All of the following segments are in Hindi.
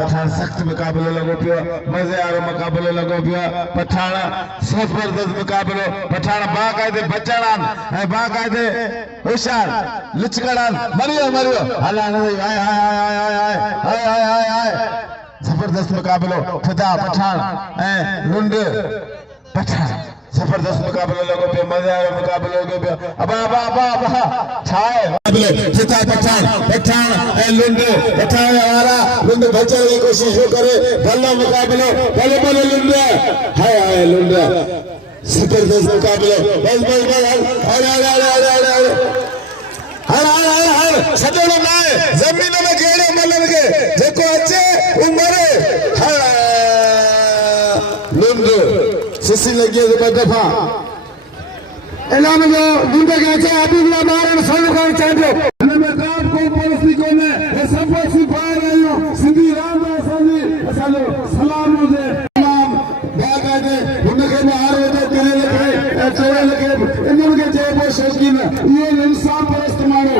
पठान सख्त मुकाबलो लगो पियो मजे वारो मुकाबलो लगो पियो पठान जबरदस्त मुकाबलो पठान बाकायदे बचाड़ान ऐं बाकायदे होशियार लिचकड़ान मरियो मरियो हला हाय हाय हाय हाय हाय हाय हाय हाय जबरदस्त मुकाबलो फिदा पठान ऐं लुंड पठान जबरदस्त मुकाबलो लगो पियो मजे वारो मुकाबलो लगो पियो अबा अबा अबा अबा छाए मुकाबले फिदा पठान पठान ऐं लुंड पठान वाला लुंड बचण की कोशिश करे भलो मुकाबलो भले भले लुंड हाय हाय लुंड जबरदस्त मुकाबलो बस बस बस हर हर हर हर हर हर हर हर हर सजणो नाए जमीन में गेड़े मलन के जेको अचे उमरे हर लुंड सिसी लगी है दफा इलाम जो लुंड के अचे अभी भी मारन सोनो का चाहिए में काम को पॉलिसी को ने सब सिफार रहियो सिंधी राम असानी असालो सलाम दे सलाम बाकायदे उनके में हारे तो करे लगे चोरे लगे इनके जेबो शौकीन ये इंसान परस्त मानो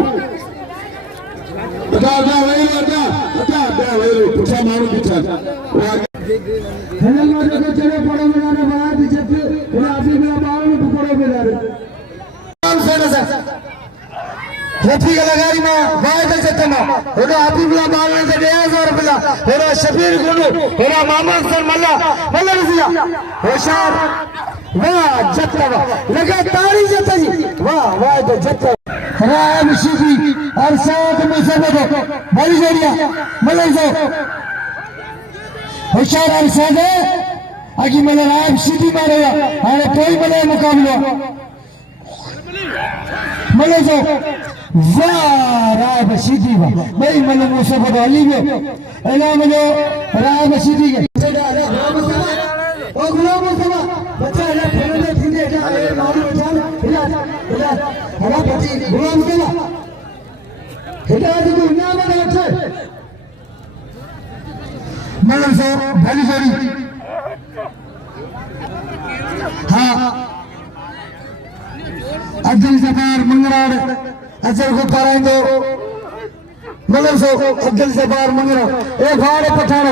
बता वही बता वही पुछा मारो पीछा हेलो जो चले पड़ो बनाने बाहर पीछे ये अभी भी बाहर पड़ो पे जा रहे रफी कलाकारी में वायदे चते में होड़ा अभी भी बाहर से 1000 रुपया होड़ा शबीर गुरु होड़ा मोहम्मद सर मल्ला मल्ला रसिया होशियार वाह जत्ता लगा तारी जत्ता जी वाह वायदे जत्ता राम शिफी अरसाद मुसबद बड़ी जोड़िया मल्ला से होशियार अरसाद आगे मल्ला राम शिफी मारेगा अरे कोई मल्ला मुकाबला मल्ला से वाह राय बशीदी वाह भाई मल्ला मुसबद अली में इलाम जो राय बशीदी के ओ गुलाम मुसबद बच्चा है फैमिली थींदे अरे मारू जान इलाज इलाज हरा पति गुलाम केला हिदायत को इनाम में रखे मल्ला से भली जोड़ी हाँ अब्दुल जब्बार मंगराड़ अजर को कराएंगे मतलब सो अब्दुल जब्बार मंगराड़ एक भाड़ पठाना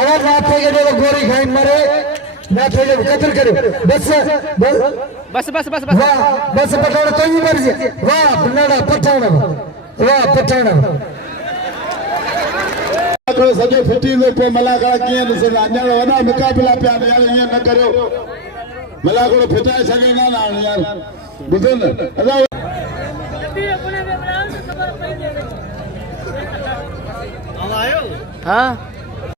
अगर रात के जो गोरी खाई मरे ना थे जब कत्ल करे बस बस बस बस वाह बस पठाना तो ही मर जाए वाह बनाना पठाना वाह पठाना को सजे फटी में पे मलाका किए न से अञा वडा मुकाबला पे यार ये न करो मलाको फिटाए सके ना यार बुझो न हाँ